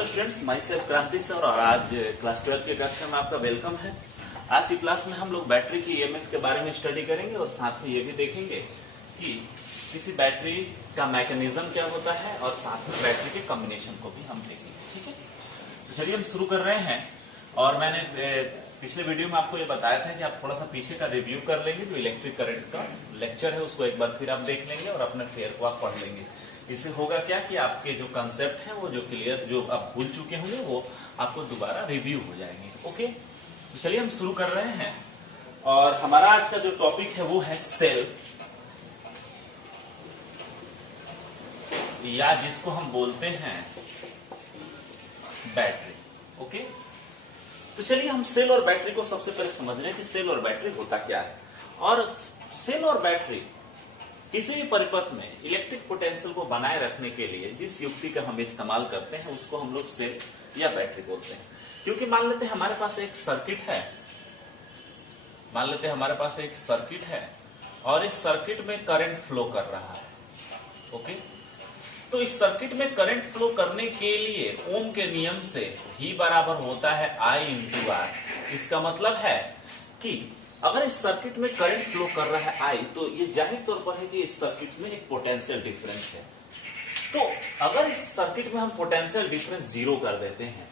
Hello students, my self क्रांति sir और आज क्लास 12 की कक्षा में आपका वेलकम है। आज की क्लास में हम लोग बैटरी की ईएमएफ के बारे में स्टडी करेंगे और साथ में ये भी देखेंगे कि किसी बैटरी का मैकेनिज्म क्या होता है और साथ में बैटरी के कॉम्बिनेशन को भी हम देखेंगे। ठीक है, तो चलिए हम शुरू कर रहे हैं। और मैंने पिछले वीडियो में आपको ये बताया था कि आप थोड़ा सा पीछे का रिव्यू कर लेंगे। जो इलेक्ट्रिक करंट का लेक्चर है उसको एक बार फिर आप देख लेंगे और अपने फेयर को आप पढ़ लेंगे। इससे होगा क्या कि आपके जो कंसेप्ट हैं वो जो क्लियर जो आप भूल चुके होंगे वो आपको दोबारा रिव्यू हो जाएंगे। ओके, तो चलिए हम शुरू कर रहे हैं। और हमारा आज का जो टॉपिक है वो है सेल, या जिसको हम बोलते हैं बैटरी। ओके, तो चलिए हम सेल और बैटरी को सबसे पहले समझ लें कि सेल और बैटरी होता क्या है। और सेल और बैटरी किसी भी परिपथ में इलेक्ट्रिक पोटेंशियल को बनाए रखने के लिए जिस युक्ति का हम इस्तेमाल करते हैं उसको हम लोग सेल या बैटरी बोलते हैं। क्योंकि मान लेते हैं हमारे पास एक सर्किट है, और इस सर्किट में करंट फ्लो कर रहा है। ओके, तो इस सर्किट में करंट फ्लो करने के लिए ओम के नियम से ही बराबर होता है I × R। इसका मतलब है कि अगर इस सर्किट में करंट फ्लो कर रहा है I, तो ये जाहिर तौर पर है कि इस सर्किट में एक पोटेंशियल डिफरेंस है। तो अगर इस सर्किट में हम पोटेंशियल डिफरेंस जीरो कर देते हैं,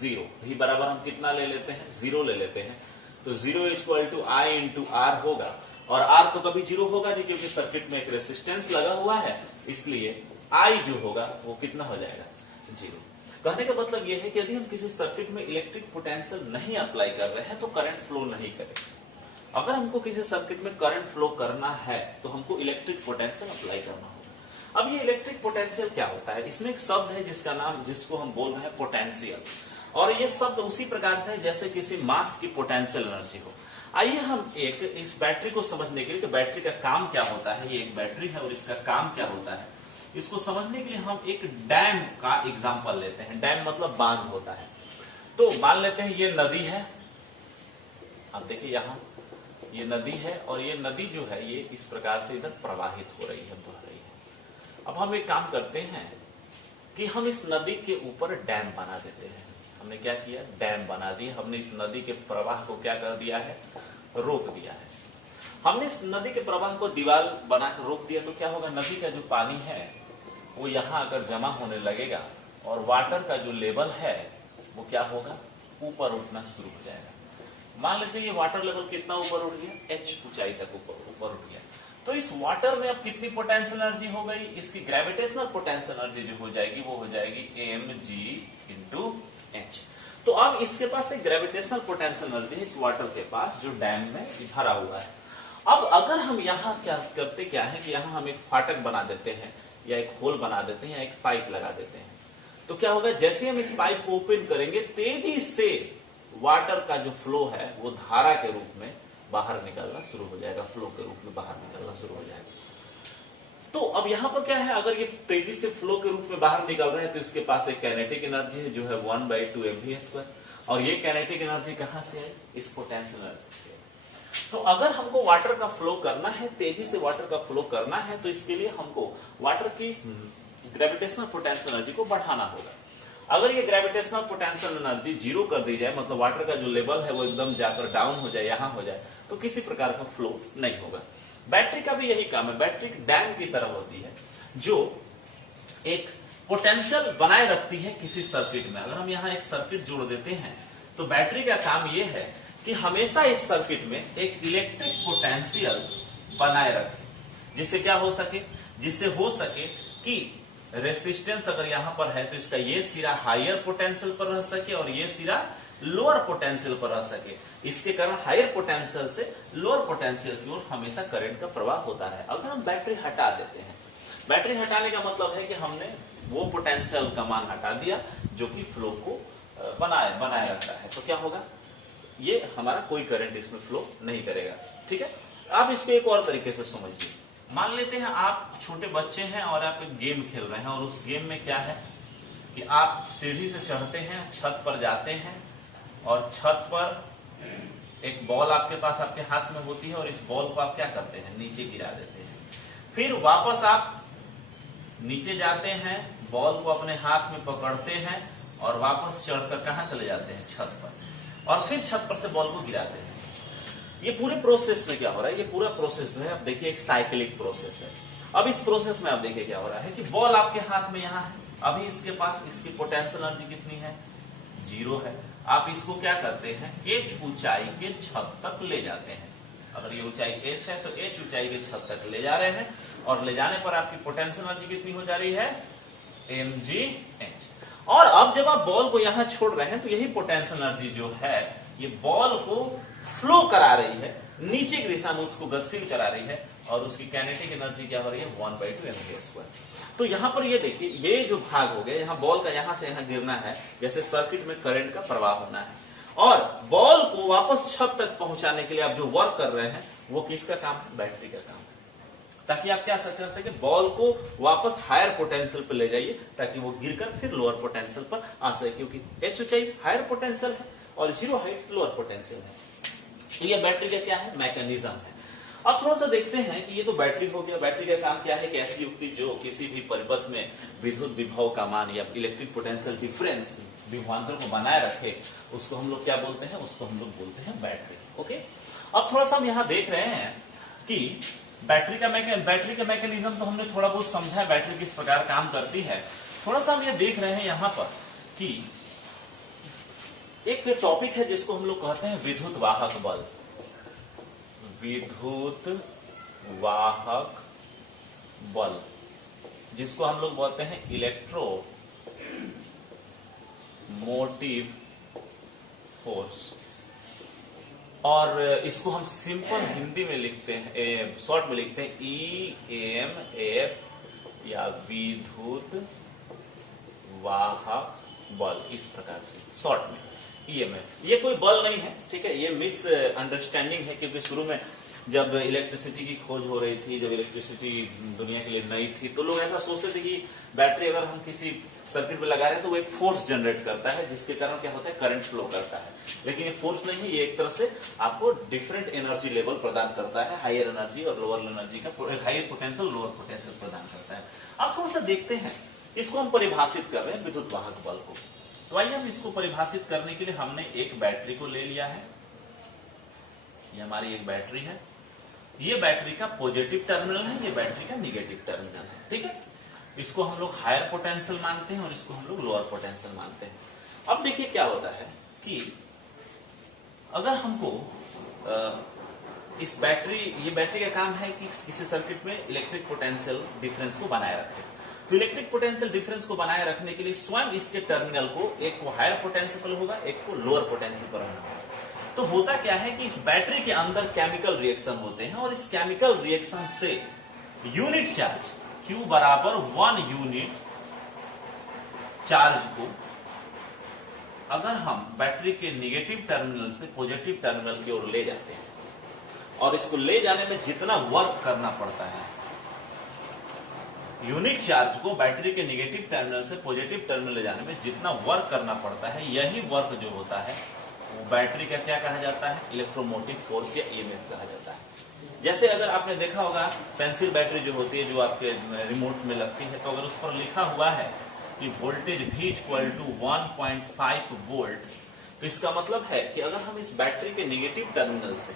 जीरो ही बराबर हम कितना ले लेते हैं, जीरो ले लेते हैं, तो 0 = I × R होगा। और R तो कभी जीरो होगा नहीं क्योंकि सर्किट में एक रेसिस्टेंस लगा हुआ है, इसलिए I जो होगा वो कितना हो जाएगा, जीरो। कहने का मतलब यह है कि यदि हम किसी सर्किट में इलेक्ट्रिक पोटेंशियल नहीं अप्लाई कर रहे हैं तो करंट फ्लो नहीं करेगा। अगर हमको किसी सर्किट में करंट फ्लो करना है तो हमको इलेक्ट्रिक पोटेंशियल अप्लाई करना होगा। अब ये इलेक्ट्रिक पोटेंशियल क्या होता है, इसमें एक शब्द है जिसको हम बोल रहे हैं पोटेंशियल। और ये शब्द उसी प्रकार से है जैसे किसी मास की पोटेंशियल एनर्जी हो। आइए हम एक इस बैटरी को समझने के लिए कि बैटरी का काम क्या होता है, ये एक बैटरी है और इसका काम क्या होता है, इसको समझने के लिए हम एक डैम का एग्जाम्पल लेते हैं। डैम मतलब बांध होता है। तो मान लेते हैं ये नदी है। अब देखिए यहाँ ये नदी है और ये नदी जो है ये इस प्रकार से इधर प्रवाहित हो रही है, बह रही है। अब हम एक काम करते हैं कि हम इस नदी के ऊपर डैम बना देते हैं। हमने क्या किया, डैम बना दिया। हमने इस नदी के प्रवाह को क्या कर दिया है, रोक दिया है। हमने इस नदी के प्रवाह को दीवार बनाकर रोक दिया तो क्या होगा, नदी का जो पानी है वो यहाँ अगर जमा होने लगेगा और वाटर का जो लेवल है वो क्या होगा, ऊपर उठना शुरू हो जाएगा। मान लेते हैं ये वाटर लेवल कितना ऊपर उठ गया, H ऊंचाई तक ऊपर उठ गया। तो इस वाटर में अब कितनी पोटेंशियल एनर्जी हो गई, इसकी ग्रेविटेशनल पोटेंशियल एनर्जी जो हो जाएगी वो हो जाएगी mg × H। तो अब इसके पास एक ग्रेविटेशनल पोटेंशियल एनर्जी है इस वाटर के पास जो डैम में भरा हुआ है। अब अगर हम यहाँ क्या करते क्या है कि यहाँ हम एक फाटक बना देते हैं या एक होल बना देते हैं या एक पाइप लगा देते हैं, तो क्या होगा, जैसे हम इस पाइप को ओपन करेंगे तेजी से वाटर का जो फ्लो है वो धारा के रूप में बाहर निकलना शुरू हो जाएगा, फ्लो के रूप में बाहर निकलना शुरू हो जाएगा। तो अब यहाँ पर क्या है, अगर ये तेजी से फ्लो के रूप में बाहर निकल रहे हैं तो इसके पास एक काइनेटिक एनर्जी है जो है 1/2 mv²। और ये काइनेटिक एनर्जी कहाँ से है, इस पोटेंशियल एनर्जी से। तो अगर हमको वाटर का फ्लो करना है, तेजी से वाटर का फ्लो करना है, तो इसके लिए हमको वाटर की ग्रेविटेशनल पोटेंशियल एनर्जी को बढ़ाना होगा। अगर ये ग्रेविटेशनल पोटेंशियल एनर्जी जीरो कर दी जाए, मतलब वाटर का जो लेवल है वो एकदम जाकर डाउन हो जाए, यहां हो जाए, तो किसी प्रकार का फ्लो नहीं होगा। बैटरी का भी यही काम है। बैटरी डैम की तरह होती है जो एक पोटेंशियल बनाए रखती है किसी सर्किट में। अगर हम यहाँ एक सर्किट जोड़ देते हैं तो बैटरी का काम यह है कि हमेशा इस सर्किट में एक इलेक्ट्रिक पोटेंशियल बनाए रखे, जिससे क्या हो सके, जिससे हो सके कि रेसिस्टेंस अगर यहां पर है तो इसका ये सिरा हायर पोटेंशियल पर रह सके और ये सिरा लोअर पोटेंशियल पर रह सके। इसके कारण हायर पोटेंशियल से लोअर पोटेंशियल की ओर हमेशा करंट का प्रवाह होता है। अगर हम बैटरी हटा देते हैं, बैटरी हटाने का मतलब है कि हमने वो पोटेंशियल का मान हटा दिया जो कि फ्लो को बनाए रखता है, तो क्या होगा, ये हमारा कोई करंट इसमें फ्लो नहीं करेगा। ठीक है, आप इसको एक और तरीके से समझिए। मान लेते हैं आप छोटे बच्चे हैं और आप एक गेम खेल रहे हैं और उस गेम में क्या है कि आप सीढ़ी से चढ़ते हैं, छत पर जाते हैं और छत पर एक बॉल आपके पास आपके हाथ में होती है और इस बॉल को आप क्या करते हैं, नीचे गिरा देते हैं। फिर वापस आप नीचे जाते हैं, बॉल को अपने हाथ में पकड़ते हैं और वापस चढ़कर कहां चले जाते हैं, छत पर, और फिर छत पर से बॉल को गिराते हैं। ये पूरे प्रोसेस में क्या हो रहा है, ये पूरा प्रोसेस जो है आप देखिए एक साइक्लिक प्रोसेस है। अब इस प्रोसेस में आप देखिए क्या हो रहा है कि बॉल आपके हाथ में यहाँ है, अभी इसके पास इसकी पोटेंशियल एनर्जी कितनी है, 0 है। आप इसको क्या करते हैं, h ऊंचाई के छत तक ले जाते हैं। अगर ये ऊंचाई h है तो h ऊंचाई के छत तक ले जा रहे हैं, और ले जाने पर आपकी पोटेंशियल एनर्जी कितनी हो जा रही है, mgh। और अब जब आप बॉल को यहां छोड़ रहे हैं तो यही पोटेंशियल एनर्जी जो है ये बॉल को फ्लो करा रही है, नीचे की दिशा में उसको गतिशील करा रही है, और उसकी काइनेटिक एनर्जी क्या हो रही है, 1/2 mv²। तो यहां पर ये देखिए, ये जो भाग हो गया, यहाँ बॉल का यहां से यहां गिरना है, जैसे सर्किट में करंट का प्रवाह होना है, और बॉल को वापस छत तक पहुंचाने के लिए आप जो वर्क कर रहे हैं वो किसका काम है, बैटरी का काम है। ताकि आप क्या कर सके, बॉल को वापस हायर पोटेंशियल पर ले जाइए, ताकि वो गिरकर फिर लोअर पोटेंशियल पर आ सके, क्योंकि h ऊंचाई हायर पोटेंशियल है और 0 हाइट लोअर पोटेंशियल है। ये बैटरी का क्या है, मैकेनिज्म है। अब थोड़ा सा देखते हैं कि ये तो बैटरी हो गया। बैटरी का काम क्या है कि ऐसी युक्ति जो किसी भी परिपथ में विद्युत विभव का मान या इलेक्ट्रिक पोटेंशियल डिफरेंस विभवांतर को बनाए रखे, उसको हम लोग क्या बोलते हैं, उसको हम लोग बोलते हैं बैटरी। ओके, अब थोड़ा सा हम यहाँ देख रहे हैं कि बैटरी का मैकेनिज्म तो हमने थोड़ा बहुत समझा है, बैटरी किस प्रकार काम करती है। थोड़ा सा हम ये देख रहे हैं यहाँ पर कि एक टॉपिक है जिसको हम लोग कहते हैं विद्युत वाहक बल। विद्युत वाहक बल, जिसको हम लोग बोलते हैं इलेक्ट्रो मोटिव फोर्स, और इसको हम सिंपल हिंदी में लिखते हैं, शॉर्ट में लिखते हैं EMF, या विद्युत वाहक बल, इस प्रकार से शॉर्ट में EMF। ये कोई बल नहीं है, ठीक है, ये मिस अंडरस्टैंडिंग है, क्योंकि शुरू में जब इलेक्ट्रिसिटी की खोज हो रही थी, जब इलेक्ट्रिसिटी दुनिया के लिए नई थी, तो लोग ऐसा सोचते थे कि बैटरी अगर हम किसी सर्किट में लगा रहे हैं तो वो एक फोर्स जनरेट करता है, जिसके कारण क्या होता है, करंट फ्लो करता है। लेकिन ये फोर्स नहीं है, ये एक तरह से आपको डिफरेंट एनर्जी लेवल प्रदान करता है, हायर एनर्जी और लोअर एनर्जी का, हायर पोटेंशियल लोअर पोटेंशियल प्रदान करता है। अब थोड़ा सा देखते हैं, इसको हम परिभाषित कर रहे हैं विद्युत वाहक बल को। तो आइए हम इसको परिभाषित करने के लिए हमने एक बैटरी को ले लिया है, ये हमारी एक बैटरी है, ये बैटरी का पॉजिटिव टर्मिनल है, ये बैटरी का निगेटिव टर्मिनल है, ठीक है। इसको हम लोग हायर पोटेंशियल मानते हैं और इसको हम लोग लोअर पोटेंशियल मानते हैं। अब देखिए क्या होता है कि अगर हमको इस बैटरी, ये बैटरी का काम है कि किसी सर्किट में इलेक्ट्रिक पोटेंशियल डिफरेंस को बनाए रखे। तो इलेक्ट्रिक पोटेंशियल डिफरेंस को बनाए रखने के लिए स्वयं इसके टर्मिनल को, एक को हायर पोटेंशियल पर होगा, एक को लोअर पोटेंशियल पर होगा। तो होता क्या है कि इस बैटरी के अंदर केमिकल रिएक्शन होते हैं, और इस केमिकल रिएक्शन से यूनिट चार्ज Q बराबर 1 यूनिट चार्ज को अगर हम बैटरी के निगेटिव टर्मिनल से पॉजिटिव टर्मिनल की ओर ले जाते हैं, और इसको ले जाने में जितना वर्क करना पड़ता है, यूनिट चार्ज को बैटरी के निगेटिव टर्मिनल से पॉजिटिव टर्मिनल ले जाने में जितना वर्क करना पड़ता है, यही वर्क जो होता है वो बैटरी का क्या कहा जाता है, इलेक्ट्रोमोटिव फोर्स या EMF कहा जाता है। जैसे अगर आपने देखा होगा पेंसिल बैटरी जो होती है, जो आपके रिमोट में लगती है, तो अगर उस पर लिखा हुआ है कि वोल्टेज V = 1.5 वोल्ट, तो इसका मतलब है कि अगर हम इस बैटरी के निगेटिव टर्मिनल से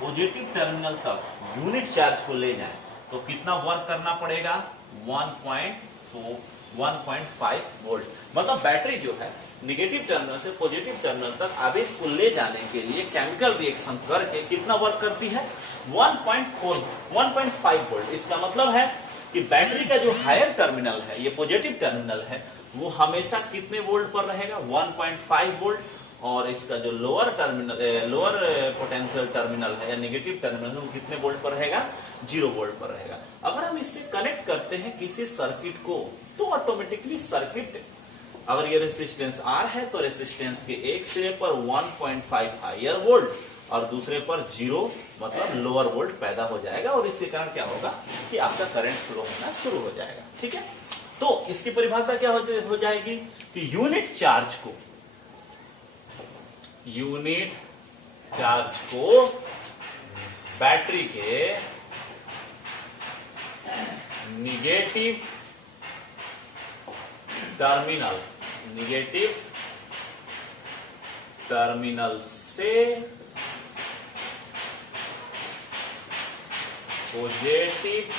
पॉजिटिव टर्मिनल तक यूनिट चार्ज को ले जाएं, तो कितना वर्क करना पड़ेगा, 1.5 वोल्ट। मतलब बैटरी जो है निगेटिव टर्मिनल से पॉजिटिव टर्मिनल तक आवेश को ले जाने के लिए केमिकल रिएक्शन करके कितना वर्क करती है, 1.5 वोल्ट। इसका मतलब है कि बैटरी का जो हायर टर्मिनल है, ये पॉजिटिव टर्मिनल है, वो हमेशा कितने वोल्ट पर रहेगा, 1.5 वोल्ट, और इसका जो लोअर पोटेंशियल टर्मिनल है या नेगेटिव टर्मिनल है, वो कितने वोल्ट पर रहेगा, 0 वोल्ट पर रहेगा। अगर हम इससे कनेक्ट करते हैं किसी सर्किट को, तो ऑटोमेटिकली सर्किट, अगर ये रेसिस्टेंस R है तो रेसिस्टेंस के एक सिरे पर 1.5 हायर वोल्ट और दूसरे पर 0 मतलब लोअर वोल्ट पैदा हो जाएगा, और इसके कारण क्या होगा कि आपका करंट फ्लो होना शुरू हो जाएगा, ठीक है। तो इसकी परिभाषा क्या हो जाएगी कि यूनिट चार्ज को बैटरी के निगेटिव टर्मिनल से पॉजिटिव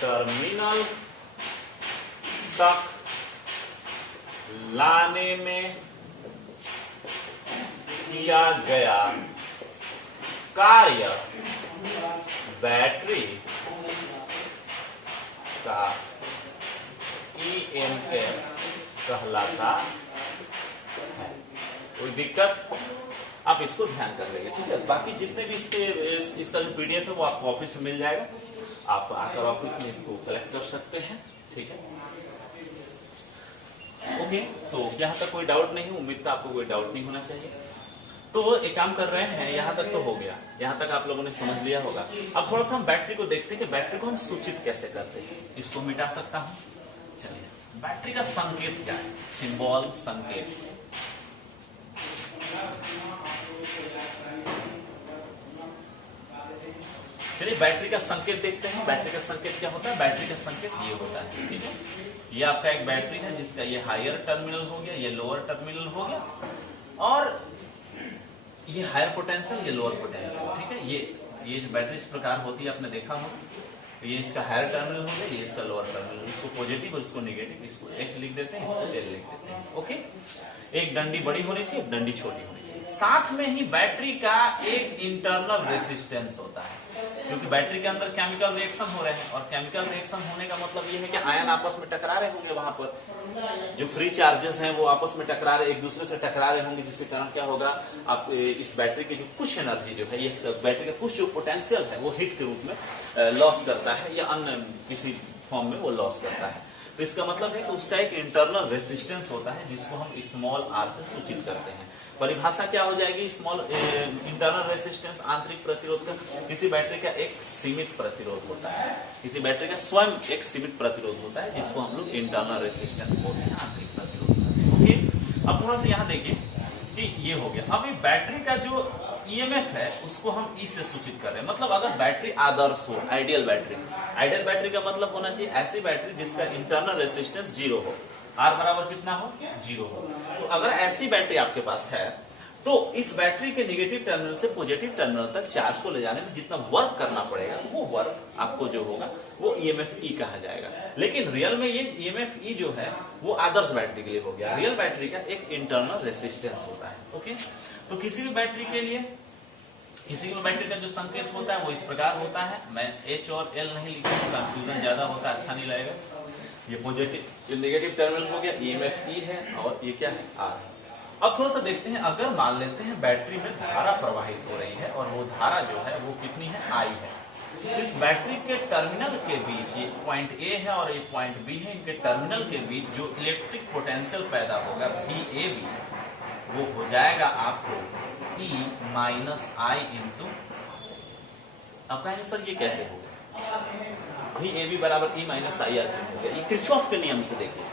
टर्मिनल तक लाने में किया गया कार्य बैटरी का EMF कहलाता है। कोई दिक्कत? आप इसको ध्यान कर लेंगे, ठीक है। बाकी जितने भी इसका जो PDF है वो आपको ऑफिस में मिल जाएगा, आप आकर ऑफिस में इसको कलेक्ट कर सकते हैं, ठीक है। ओके, तो यहाँ तक कोई डाउट नहीं, उम्मीद था आपको कोई डाउट नहीं होना चाहिए। तो एक काम कर रहे हैं, यहाँ तक तो हो गया, यहाँ तक आप लोगों ने समझ लिया होगा। अब थोड़ा सा हम बैटरी को देखते हैं कि बैटरी को हम सूचित कैसे करते हैं। इसको मिटा सकता हूं, चलिए। बैटरी का संकेत क्या है? सिंबल, संकेत। चलिए बैटरी का संकेत देखते हैं। बैटरी का संकेत क्या होता है? बैटरी का संकेत ये होता है, ठीक है। ये आपका एक बैटरी है जिसका ये हायर टर्मिनल हो गया, ये लोअर टर्मिनल हो गया, और ये हायर पोटेंशियल, ये लोअर पोटेंशियल, ठीक है। ये जो बैटरी इस प्रकार होती है, आपने देखा हो, ये इसका हायर टर्मिनल हो गया, ये इसका लोअर टर्मिनल। इसको पॉजिटिव और इसको नेगेटिव, इसको H लिख देते हैं, इसको L लिख देते हैं, ओके। एक डंडी बड़ी होनी चाहिए, एक डंडी छोटी होनी चाहिए। साथ में ही बैटरी का एक इंटरनल रेसिस्टेंस होता है, क्योंकि बैटरी के अंदर केमिकल रिएक्शन हो रहे हैं, और केमिकल रिएक्शन होने का मतलब ये है कि आयन आपस में टकरा रहे होंगे। वहां पर जो फ्री चार्जेस हैं वो आपस में टकरा रहे, एक दूसरे से टकरा रहे होंगे, जिसके कारण क्या होगा, आप इस बैटरी की जो कुछ एनर्जी जो है, ये बैटरी का कुछ जो पोटेंशियल है वो हीट के रूप में लॉस करता है, या अन्य किसी फॉर्म में वो लॉस करता है। तो इसका मतलब है कि उसका एक इंटरनल रेसिस्टेंस होता है, जिसको हम स्मॉल r से सूचित करते हैं। परिभाषा क्या हो जाएगी? स्मॉल इंटरनल रेसिस्टेंस, आंतरिक प्रतिरोध का। किसी बैटरी का एक सीमित प्रतिरोध होता है, किसी बैटरी का स्वयं एक सीमित प्रतिरोध होता है, जिसको हम लोग इंटरनल रेसिस्टेंस बोलते हैं, आंतरिक प्रतिरोध। ओके, अब थोड़ा सा यहाँ देखिए कि ये हो गया। अब ये बैटरी का जो EMF है उसको हम E से सूचित कर रहे हैं। मतलब अगर बैटरी आदर्श हो, आइडियल बैटरी का मतलब होना चाहिए ऐसी बैटरी जिसका इंटरनल रेसिस्टेंस 0 हो, R बराबर कितना हो? 0 हो। तो अगर ऐसी बैटरी आपके पास है, तो इस बैटरी के नेगेटिव टर्मिनल से पॉजिटिव टर्मिनल तक चार्ज को ले जाने में जितना वर्क करना पड़ेगा, वो वर्क आपको जो होगा वो EMF E कहा जाएगा। लेकिन रियल में ये EMF E जो है वो आदर्श बैटरी के लिए हो गया। रियल बैटरी का एक इंटरनल रेसिस्टेंस होता है, ओके। तो किसी भी बैटरी के लिए, किसी भी बैटरी का जो संकेत होता है वो इस प्रकार होता है। मैं H और L नहीं लिखूंगा, कंफ्यूजन ज्यादा होता है, अच्छा नहीं लगेगा। ये पॉजिटिव, ये नेगेटिव टर्मिनल हो गया, EMF E है, और ये क्या है? R है। अब थोड़ा सा देखते हैं, अगर मान लेते हैं बैटरी में धारा प्रवाहित हो रही है, और वो धारा जो है वो कितनी है? I है। तो इस बैटरी के टर्मिनल के बीच, ये पॉइंट A है और ये पॉइंट B है, इनके टर्मिनल के बीच जो इलेक्ट्रिक पोटेंशियल पैदा होगा VAB, वो हो जाएगा आपको E माइनस I इंटू, अब कहेंगे सर ये कैसे हो गया? VAB बराबर E माइनस I R हो गया। ये किरचॉफ के नियम से देखिए,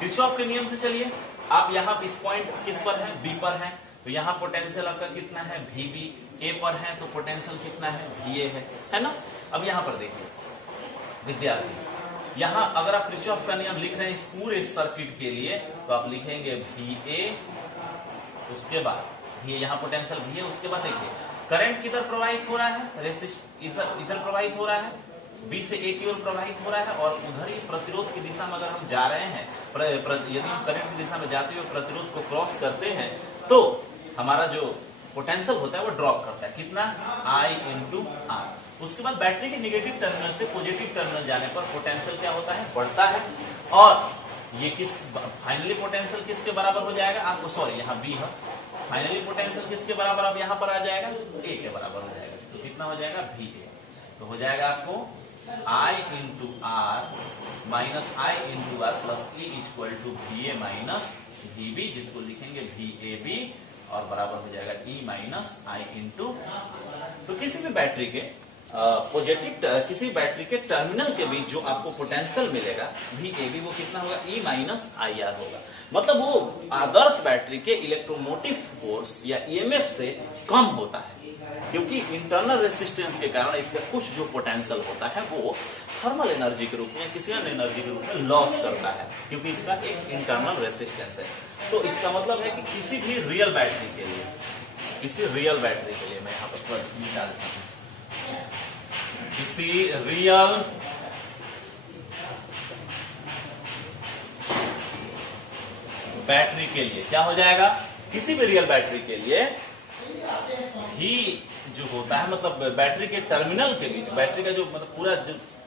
किरचॉफ के नियम से चलिए। आप यहाँ इस पॉइंट किस पर है? B पर है, तो यहाँ पोटेंशियल आपका कितना है? VB। A पर है तो पोटेंशियल कितना है? VA है ना। अब यहाँ पर देखिए विद्यार्थी, यहाँ अगर आप किरचॉफ का नियम लिख रहे हैं इस पूरे सर्किट के लिए, तो आप लिखेंगे VA, उसके बाद ये यहाँ पोटेंशियल VA, उसके बाद देखिए करंट किधर प्रवाहित हो रहा है? इधर प्रवाहित हो रहा है, B से A की ओर प्रवाहित हो रहा है, और उधर ही प्रतिरोध की दिशा में अगर हम जा रहे हैं, यदि हम करंट की दिशा में जाते हुए प्रतिरोध को क्रॉस करते हैं, तो हमारा जो पोटेंशियल होता है वो ड्रॉप करता है, कितना? I into R। उसके बाद बैटरी के नेगेटिव टर्मिनल से पॉजिटिव टर्मिनल जाने पर पोटेंशियल क्या होता है? बढ़ता है, और ये किस फाइनली पोटेंशियल किसके बराबर हो जाएगा? आपको सॉरी यहाँ B है, फाइनली पोटेंशियल किसके बराबर अब यहाँ पर आ जाएगा? A के बराबर हो जाएगा। तो कितना हो जाएगा? VA। तो हो जाएगा आपको I into R minus I into R plus E equal to VA minus VB, जिसको लिखेंगे VAB, और बराबर हो जाएगा E माइनस I इंटू। तो किसी भी बैटरी के किसी बैटरी के टर्मिनल के बीच जो आपको पोटेंशियल मिलेगा VAB, वो कितना होगा? E माइनस IR होगा। मतलब वो आदर्श बैटरी के इलेक्ट्रोमोटिव फोर्स या EMF से कम होता है। क्योंकि इंटरनल रेसिस्टेंस के कारण इसका कुछ जो पोटेंशियल होता है वो थर्मल एनर्जी के रूप में या किसी अन्य एनर्जी के रूप में लॉस करता है, क्योंकि इसका एक इंटरनल रेसिस्टेंस है। तो इसका मतलब है कि किसी भी रियल बैटरी के लिए, किसी रियल बैटरी के लिए, मैं यहाँ पर थोड़ा सा निकाल देता हूं, किसी रियल बैटरी के लिए क्या हो जाएगा, किसी भी रियल बैटरी के लिए ही जो होता है, मतलब बैटरी के टर्मिनल के बीच, बैटरी का जो मतलब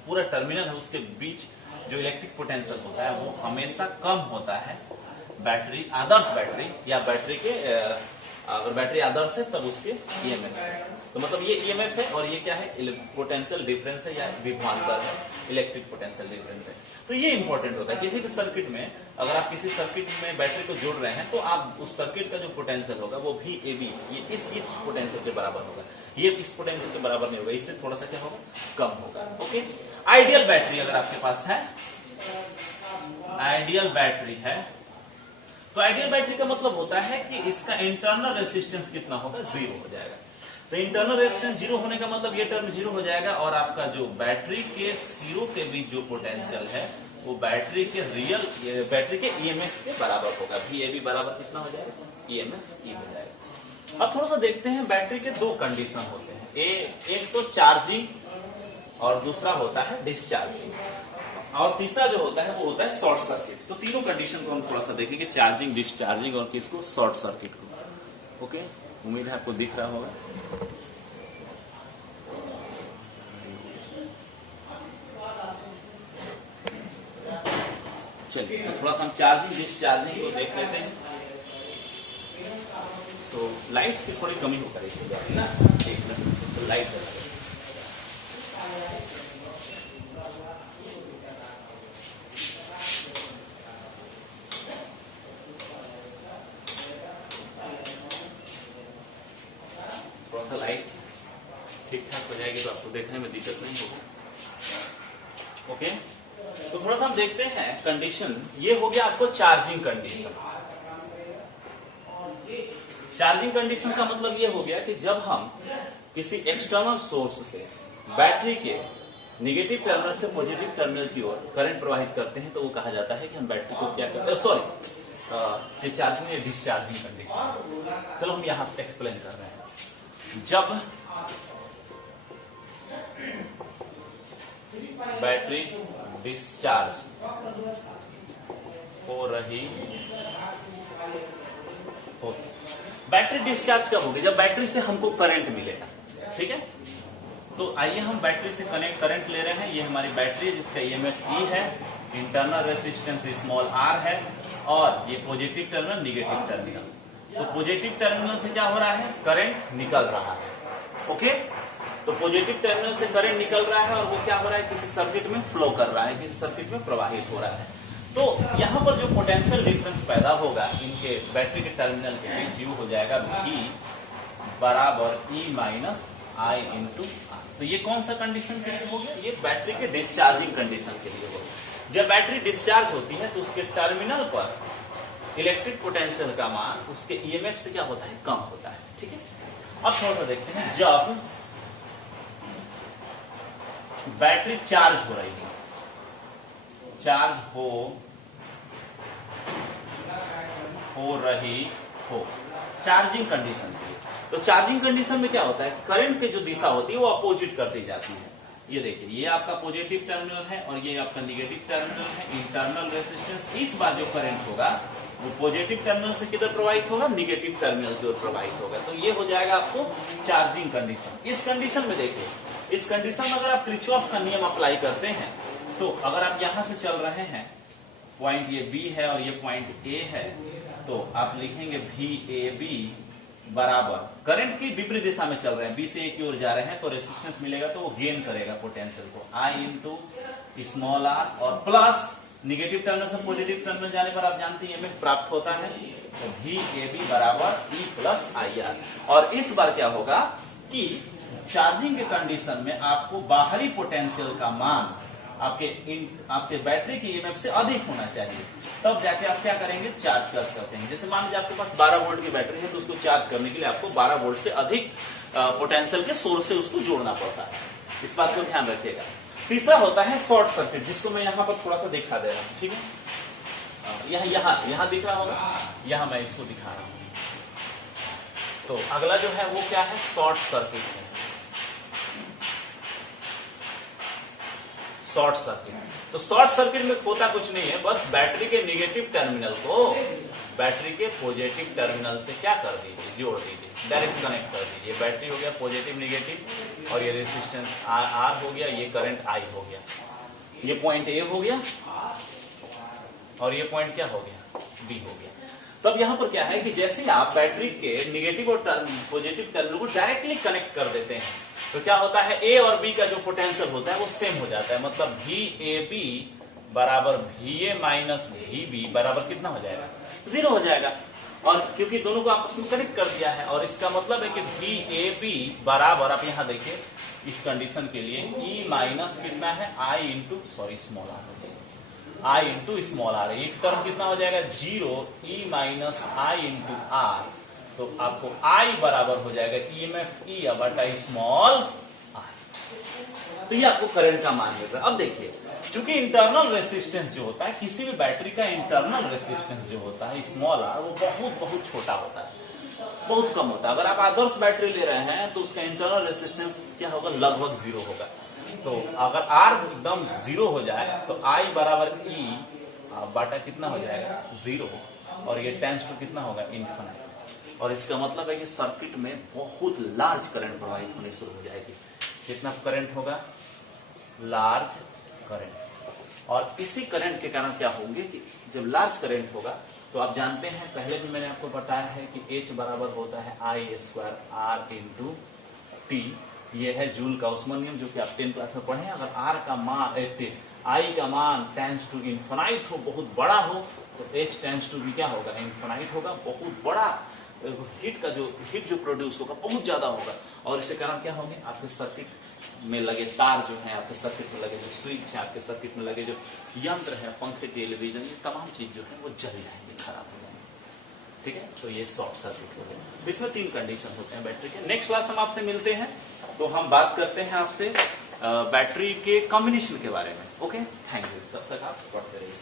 पूरा टर्मिनल है उसके बीच जो इलेक्ट्रिक पोटेंशियल होता है वो हमेशा कम होता है बैटरी, आदर्श बैटरी या बैटरी के, अगर बैटरी आदर्श है तब उसके ईएमएफ से। तो मतलब ये ईएमएफ है और ये क्या है, पोटेंशियल डिफरेंस है या विभवांतर है, इलेक्ट्रिक पोटेंशियल डिफरेंस है। तो ये इंपॉर्टेंट होता है किसी भी सर्किट में। अगर आप किसी सर्किट में बैटरी को जोड़ रहे हैं तो आप उस सर्किट का जो पोटेंशियल होगा वो भी AB ये इस पोटेंशियल के बराबर होगा, ये इस पोटेंशियल के बराबर नहीं होगा, इससे थोड़ा सा क्या होगा, कम होगा। ओके, आइडियल बैटरी अगर आपके पास है, आइडियल बैटरी है, तो आइडियल बैटरी का मतलब होता है कि इसका इंटरनल रेसिस्टेंस कितना होगा, 0 हो जाएगा। तो इंटरनल रेजिस्टेंस 0 होने का मतलब ये टर्म 0 हो जाएगा और आपका जो बैटरी के सिरों के बीच जो पोटेंशियल है वो बैटरी के बैटरी के ईएमएफ के बराबर होगा। VAB बराबर कितना हो जाएगा, EMF E हो जाएगा। अब थोड़ा सा देखते हैं, बैटरी के दो कंडीशन होते हैं, एक तो चार्जिंग और दूसरा होता है डिस्चार्जिंग, और तीसरा जो होता है वो होता है शॉर्ट सर्किट। तो तीनों कंडीशन को हम थोड़ा सा देखेंगे, चार्जिंग, डिस्चार्जिंग और किसको, शॉर्ट सर्किट को। ओके, उम्मीद है आपको दिख रहा होगा। चलिए तो थोड़ा सा हम चार्जिंग डिस्चार्जिंग को देख लेते हैं। तो लाइट की थोड़ी कमी हो करेगी ना, एक मिनट, तो लाइट थोड़ा सा लाइट ठीक ठाक हो जाएगी तो आपको देखने में दिक्कत नहीं होगी। ओके, तो थोड़ा सा हम देखते हैं कंडीशन। ये हो गया आपको चार्जिंग कंडीशन। चार्जिंग कंडीशन का मतलब ये हो गया कि जब हम किसी एक्सटर्नल सोर्स से बैटरी के नेगेटिव टर्मिनल से पॉजिटिव टर्मिनल की ओर करंट प्रवाहित करते हैं तो वो कहा जाता है कि हम बैटरी को क्या करते हैं, सॉरी, चार्जिंग या डिस्चार्जिंग कंडीशन। चलो हम यहां से एक्सप्लेन कर रहे हैं। जब बैटरी डिस्चार्ज हो रही हो, बैटरी डिस्चार्ज कब होगी, जब बैटरी से हमको करंट मिलेगा। ठीक है, तो आइए हम बैटरी से करंट ले रहे हैं। ये हमारी बैटरी है जिसका EMF E है, इंटरनल रेजिस्टेंस स्मॉल r है और ये पॉजिटिव टर्मिनल निगेटिव टर्मिनल। तो पॉजिटिव टर्मिनल से क्या हो रहा है, करंट निकल रहा है। ओके, तो पॉजिटिव टर्मिनल से करंट निकल रहा है और वो क्या हो रहा है, किसी सर्किट में फ्लो कर रहा है, किसी सर्किट में प्रवाहित हो रहा है। तो यहां पर जो पोटेंशियल डिफरेंस पैदा होगा इनके बैटरी के टर्मिनल के बीच, वो हो जाएगा V बराबर E minus I into R। तो ये कौन सा कंडीशन के लिए हो गया, ये बैटरी के डिस्चार्जिंग कंडीशन के लिए होगा। जब बैटरी डिस्चार्ज होती है तो उसके टर्मिनल पर इलेक्ट्रिक पोटेंशियल का मान उसके EMF से क्या होता है, कम होता है। ठीक है, अब थोड़ा सा देखते हैं, जब बैटरी चार्ज हो रही है, चार्ज हो रही हो चार्जिंग कंडीशन के लिए, तो चार्जिंग कंडीशन में क्या होता है, करंट की जो दिशा होती है वो अपोजिट करती जाती है। ये देखिए, ये आपका पॉजिटिव टर्मिनल है और ये आपका निगेटिव टर्मिनल है। इंटरनल रेजिस्टेंस, इस बार जो करंट होगा वो पॉजिटिव टर्मिनल से किधर प्रवाहित होगा, निगेटिव टर्मिनल की ओर प्रवाहित होगा। तो ये हो जाएगा आपको चार्जिंग कंडीशन। इस कंडीशन में देखिए, इस कंडीशन में अगर आप किरचॉफ का नियम अप्लाई करते हैं तो अगर आप यहां से चल रहे हैं, पॉइंट ये B है और ये पॉइंट A है, तो आप लिखेंगे VAB बराबर, करंट की विपरीत दिशा में चल रहे हैं, B से A की ओर जा रहे हैं, तो रेजिस्टेंस मिलेगा तो वो गेन करेगा पोटेंशियल को, I इंटू स्मॉल r, और प्लस निगेटिव टर्मिनल से पॉजिटिव टर्मिनल जाने पर आप जानते हैं EMF प्राप्त होता है, तो VAB बराबर E प्लस IR। और इस बार क्या होगा कि चार्जिंग के कंडीशन में आपको बाहरी पोटेंशियल का मान आपके बैटरी की ईएमएफ से अधिक होना चाहिए, तब जाके आप क्या करेंगे, चार्ज कर सकते हैं। जैसे मान लीजिए आपके पास 12 वोल्ट की बैटरी है, तो उसको चार्ज करने के लिए आपको 12 वोल्ट से अधिक पोटेंशियल के सोर्स से उसको जोड़ना पड़ता है। इस बात को ध्यान रखिएगा। तीसरा होता है शॉर्ट सर्किट, जिसको मैं यहाँ पर थोड़ा सा दिखा दे रहा हूँ, ठीक है। यहाँ दिख रहा होगा, यहाँ मैं इसको दिखा रहा हूँ। तो अगला जो है वो क्या है, शॉर्ट सर्किट है। शॉर्ट सर्किट, तो शॉर्ट सर्किट में होता कुछ नहीं है, बस बैटरी के निगेटिव टर्मिनल को बैटरी के पॉजिटिव टर्मिनल से क्या कर दीजिए, जोड़ दीजिए, डायरेक्ट कनेक्ट कर दीजिए। बैटरी हो गया पॉजिटिव निगेटिव, और ये रेजिस्टेंस आर हो गया, ये करंट आई हो गया, ये पॉइंट ए हो गया, और ये पॉइंट क्या हो गया, बी हो गया। तब यहां पर क्या है कि जैसे ही आप बैटरी के निगेटिव और पॉजिटिव टर्मिनल को डायरेक्टली कनेक्ट कर देते हैं, तो क्या होता है, ए और बी का जो पोटेंशियल होता है वो सेम हो जाता है। मतलब वी ए बी बराबर V A minus V B बराबर कितना हो जाएगा, 0 हो जाएगा। और क्योंकि दोनों को आपस में कनेक्ट कर दिया है, और इसका मतलब है कि वी ए बी बराबर, आप यहां देखिए इस कंडीशन के लिए ई माइनस कितना है, I into small R, I into small R. एक टर्म कितना हो जाएगा, 0 E minus I into R. तो आपको आई बराबर हो जाएगा ईएमएफ ई बटा स्मॉल आर। तो ये आपको करंट का मान मिल रहा है। अब देखिए, चूंकि इंटरनल रेसिस्टेंस जो होता है, किसी भी बैटरी का इंटरनल रेसिस्टेंस जो होता है स्मॉल आर, वो बहुत बहुत छोटा होता है, बहुत कम होता है। अगर आप आदर्श बैटरी ले रहे हैं तो उसका इंटरनल रेसिस्टेंस क्या होगा, लगभग 0 होगा। तो अगर आर एकदम 0 हो जाए तो आई बराबर ई बाटा कितना हो जाएगा, 0, और ये टेंस टू कितना होगा, इन्फिनिट। और इसका मतलब है कि सर्किट में बहुत लार्ज करंट प्रवाहित होने शुरू हो जाएगी। कितना करंट होगा, लार्ज करंट। और इसी करंट के कारण क्या होंगे कि जब लार्ज करंट होगा, तो आप जानते हैं, पहले भी मैंने आपको बताया है कि H बराबर होता है I² R इंटू टी। ये है जूल का उस्मान नियम, जो कि आप 10th क्लास में पढ़े। अगर R का मान I का मान टेंस टू इन्फिनाइट हो, बहुत बड़ा हो, तो H टेंस टू भी क्या होगा, इन्फिनाइट होगा। बहुत बड़ा हीट जो प्रोड्यूस होगा बहुत ज्यादा होगा, और इसके कारण क्या होंगे, आपके सर्किट में लगे तार जो है, आपके सर्किट में लगे जो स्विच है, आपके सर्किट में लगे जो यंत्र है, पंखे, टेलीविजन, ये तमाम चीज जो है वो जल जाएंगे, खराब हो जाएंगे। ठीक है, तो ये शॉर्ट सर्किट हो गया। तो इसमें 3 कंडीशन होते हैं बैटरी के। नेक्स्ट क्लास हम आपसे मिलते हैं, तो हम बात करते हैं आपसे बैटरी के कॉम्बिनेशन के बारे में। ओके, थैंक यू, तब तक आप पढ़ते रहिए।